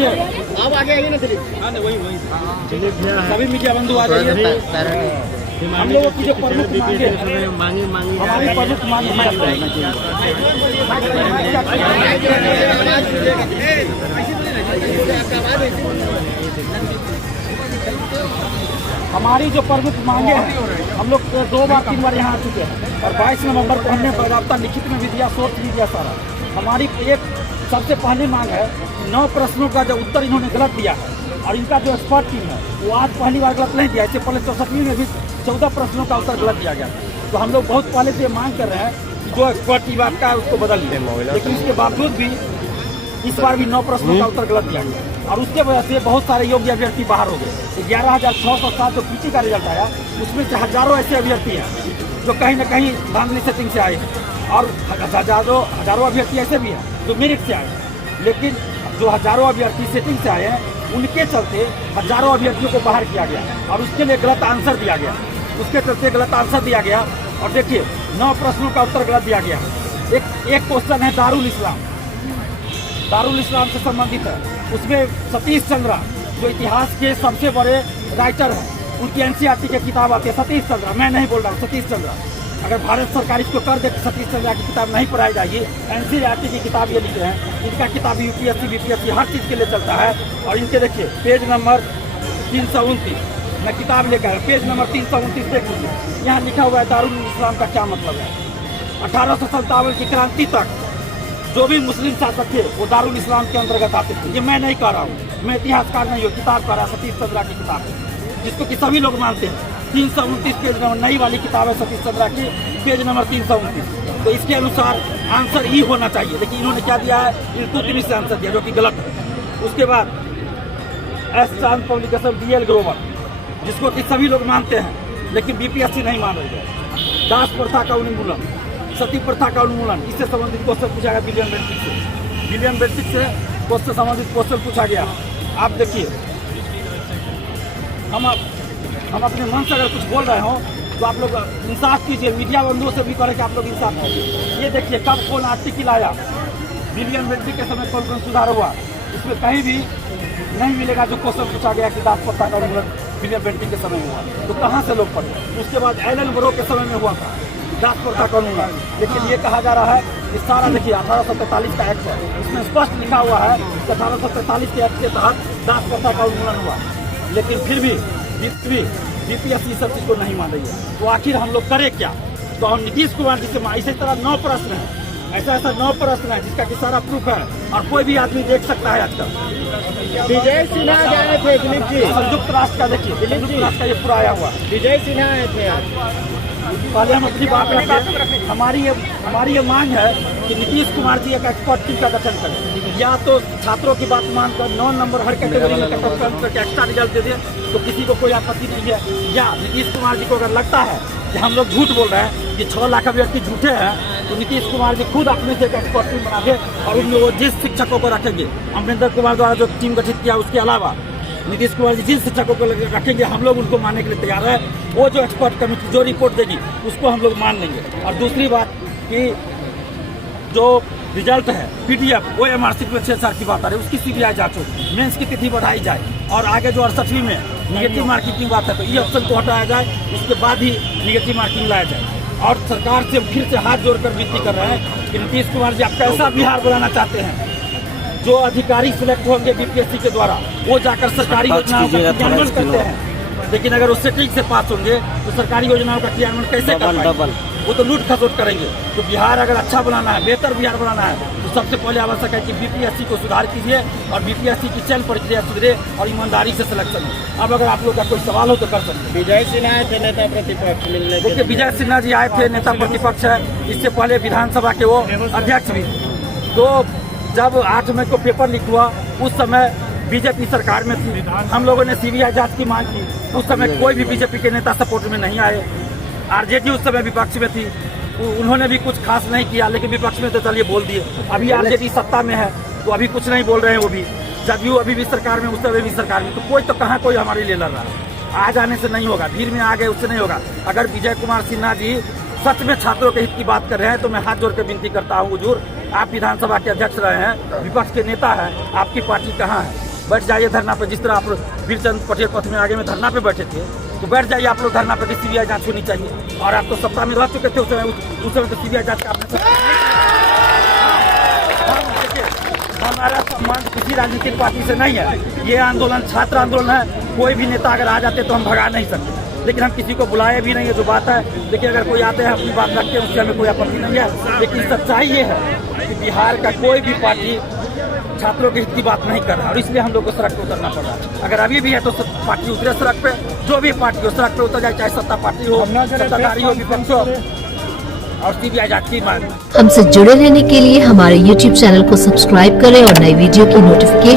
देखिए आप आगे आइए ना दिलीप। हाँ वही सभी मीडिया बंधु आ जाइए। हम लोगों की जो प्रमुख मांगे हमारी प्रमुख मांगे हमारी जो प्रमुख मांगे हैं, हम लोग 2 बार 3 बार यहाँ आ चुके हैं और 22 नवंबर को हमने बाकायदा लिखित में भी दिया, सोच भी दिया सारा। हमारी एक सबसे पहली मांग है, 9 प्रश्नों का जो उत्तर इन्होंने गलत दिया है और इनका जो एक्सपर्ट टीम है वो आज पहली बार गलत नहीं दिया। इससे पहले 64वीं में भी 14 प्रश्नों का उत्तर गलत दिया गया। तो हम लोग बहुत पहले से मांग कर रहे हैं कि जो एक्सपर्ट टीम आपका है उसको बदल दिए, लेकिन इसके बावजूद भी इस बार भी 9 प्रश्नों का उत्तर गलत दिया गया और उसके वजह से बहुत सारे योग्य अभ्यर्थी बाहर हो गए। 11,607 जो पीटी का रिजल्ट आया उसमें से हजारों ऐसे अभ्यर्थी हैं जो कहीं न कहीं धांधली सेटिंग से आए और हजारों अभ्यर्थी ऐसे भी हैं जो मेरिट से आए। लेकिन जो हजारों अभ्यर्थी सेटिंग से आए हैं उनके चलते हजारों अभ्यर्थियों को बाहर किया गया और उसके लिए गलत आंसर दिया गया। उसके चलते गलत आंसर दिया गया और देखिए 9 प्रश्नों का उत्तर गलत दिया गया। एक क्वेश्चन है दारुल इस्लाम से संबंधित है। उसमें सतीश चंद्रा जो इतिहास के सबसे बड़े राइटर हैं, उनकी एनसीईआरटी की किताब आती है। सतीश चंद्रा, मैं नहीं बोल रहा हूँ, सतीश चंद्रा। अगर भारत सरकार इसको कर दे कि सतीश चंद्रा की किताब नहीं पढ़ाई जाएगी, एनसीईआरटी की किताब ये लिखे हैं। इनका किताब यूपीएससी बीपीएससी हर चीज़ के लिए चलता है। और इनके देखिए पेज नंबर 329 मैं किताब लेकर आया, पेज नंबर 329 देख लीजिए। यहाँ लिखा हुआ है दारुल इस्लाम का क्या मतलब है। 1857 की क्रांति तक जो भी मुस्लिम शासक थे वो दारुल इस्लाम के अंतर्गत आते थे। ये मैं नहीं कह रहा हूँ, मैं इतिहासकार नहीं हूँ, किताब कह रहा सतीश चंद्रा की किताब है जिसको कि सभी लोग मानते हैं। 329 पेज नंबर नई वाली किताब है सतीश चंद्रा की, पेज नंबर 329। तो इसके अनुसार आंसर ई होना चाहिए, लेकिन इन्होंने क्या दिया है, इल्तुतमिश से आंसर दिया जो कि गलत है। उसके बाद एस चांद पब्लिकेशन DL ग्रोवर जिसको कि सभी लोग मानते हैं लेकिन बीपीएससी नहीं मान रही है। दास प्रथा का उन्मूलन, सती प्रथा का उन्मूलन, इससे संबंधित क्वेश्चन पूछा गया। विलियम बेंटिक से क्वेश्चन संबंधित क्वेश्चन पूछा गया। आप देखिए हम अपने मन से अगर कुछ बोल रहे हो तो आप लोग इंसाफ कीजिए। मीडिया बंधुओं से भी करें कि आप लोग इंसाफ कीजिए। ये देखिए कब कौन आर्टिकल आया, विलियम बेंटिक के समय कौन कौन सुधार हुआ, इसमें कहीं भी नहीं मिलेगा जो क्वेश्चन पूछा गया कि दास प्रथा का उन्मूलन विलियम बेंटिक के समय हुआ। तो कहाँ से लोग पढ़े। उसके बाद एलन ब्रो के समय में हुआ था दास प्रथा का उन्मूलन। लेकिन ये कहा जा रहा है कि सारा देखिए 1843 का एक्ट है, इसमें स्पष्ट लिखा हुआ है कि 1843 के एक्ट के तहत दास प्रथा का उन्मूलन हुआ। लेकिन फिर भी बीपीएससी सब चीज को नहीं मान रही है। तो आखिर हम लोग करें क्या। तो हम नीतीश कुमार जी से इसी तरह 9 प्रश्न है, ऐसा 9 प्रश्न है जिसका कि सारा प्रूफ है और कोई भी आदमी देख सकता है। आजकल विजय सिन्हा आए थे दिलीप जी, संयुक्त राष्ट्र का देखिए, संयुक्त राष्ट्र का ये पूरा आया हुआ। विजय सिन्हा आए थे आज। पहले हम अपनी बात रखें। हमारी ये मांग है कि नीतीश कुमार जी एक एक्सपर्ट टीम का गठन करें, या तो छात्रों की बात मानकर 9 नंबर हर कैटेगरी में कट ऑफ करके एक्स्ट्रा रिजल्ट दे दें तो किसी को कोई आपत्ति नहीं है। या नीतीश कुमार जी को अगर लगता है कि हम लोग झूठ बोल रहे हैं, कि 6 लाख अभ्यर्थी झूठे हैं, तो नीतीश कुमार जी खुद अपने से एक एक्सपर्ट टीम बना दे और उनमें वो जिस शिक्षकों को रखेंगे, अमरिंदर कुमार द्वारा जो टीम गठित किया उसके अलावा नीतीश कुमार जी जिन शिक्षकों को रखेंगे हम लोग उनको मानने के लिए तैयार है। वो जो एक्सपर्ट कमेटी जो रिपोर्ट देगी उसको हम लोग मान लेंगे। और दूसरी बात कि जो रिजल्ट है PDF वो MRC में 6 साल की बात आ रही है, उसकी CBI जांच हो, मेंस की तिथि बढ़ाई जाए और आगे जो 68वीं में निगेटिव मार्किंग की बात है तो ये ऑप्शन को हटाया जाए, उसके बाद ही निगेटिव मार्किंग लाया जाए। और सरकार से फिर से हाथ जोड़कर विनती कर रहे हैं कि नीतीश कुमार जी आप कैसा बिहार बनाना चाहते हैं। जो अधिकारी सिलेक्ट होंगे बीपीएससी के द्वारा वो जाकर सरकारी योजनाओं का क्रियान्वयन करते हैं, लेकिन अगर वो सेटिंग से पास होंगे तो सरकारी योजनाओं का क्रियान्वयन कैसे कर पाएंगे। वो तो लूट खसोट करेंगे। तो बिहार अगर अच्छा बनाना है, बेहतर बिहार बनाना है तो सबसे पहले आवश्यक है कि बीपीएससी को सुधार कीजिए और बीपीएससी की चयन प्रक्रिया सुधरे और ईमानदारी से सिलेक्शन हो। अब अगर आप लोग का कोई सवाल हो तो कर सकते हैं। विजय सिन्हा आए थे नेता प्रतिपक्ष मिलने। देखिए विजय सिन्हा जी आए थे, नेता प्रतिपक्ष है, इससे पहले विधानसभा के वो अध्यक्ष भी। तो जब 8 मई को पेपर लीक हुआ उस समय बीजेपी सरकार में थी, हम लोगों ने CBI जांच की मांग की। उस समय कोई भी बीजेपी के नेता सपोर्ट में नहीं आए। आरजेडी उस समय विपक्ष में थी, उन्होंने भी कुछ खास नहीं किया, लेकिन विपक्ष में तो चलिए बोल दिए। अभी आरजेडी सत्ता में है तो अभी कुछ नहीं बोल रहे हैं वो भी। जदयू अभी भी सरकार में, उस समय भी सरकार में, तो कोई तो कहाँ कोई हमारे लिए लड़ रहा है। आ जाने से नहीं होगा, भीड़ में आ गए उससे नहीं होगा। अगर विजय कुमार सिन्हा जी सच में छात्रों के हित की बात कर रहे हैं तो मैं हाथ जोड़ कर विनती करता हूँ, हुजूर आप विधानसभा के अध्यक्ष रहे हैं, विपक्ष के नेता हैं, आपकी पार्टी कहाँ है। बैठ जाइए धरना पे, जिस तरह आप वीरचंद पटेल पथ में आगे में धरना पे बैठे थे, तो बैठ जाइए आप लोग धरना पे कि सीबीआई जांच होनी चाहिए। और आप तो सत्ता में रह चुके थे उस समय तो सीबीआई जांच का आपने हमारा संबंध किसी राजनीतिक पार्टी से नहीं है। ये आंदोलन छात्र आंदोलन है, कोई भी नेता अगर आ जाते तो हम भगा नहीं सकते, लेकिन हम किसी को बुलाए भी नहीं है, जो बात है। देखिए अगर कोई आते हैं अपनी बात रखते हैं, उससे हमें कोई आपत्ति नहीं है, लेकिन सच्चाई ये है कि बिहार का कोई भी पार्टी छात्रों के हित की बात नहीं कर रहा, और इसलिए हम लोग को सड़क पे उतरना पड़ रहा है। अगर अभी भी है तो पार्टी उतरे सड़क पे, जो भी पार्टी हो सड़क पे उतर जाए, चाहे सत्ता पार्टी हो, सत्ताधारी हो, विपक्ष हो, और सीबीआई जांच की मांग। हमसे जुड़े रहने के लिए हमारे YouTube चैनल को सब्सक्राइब करें और नई वीडियो की नोटिफिकेशन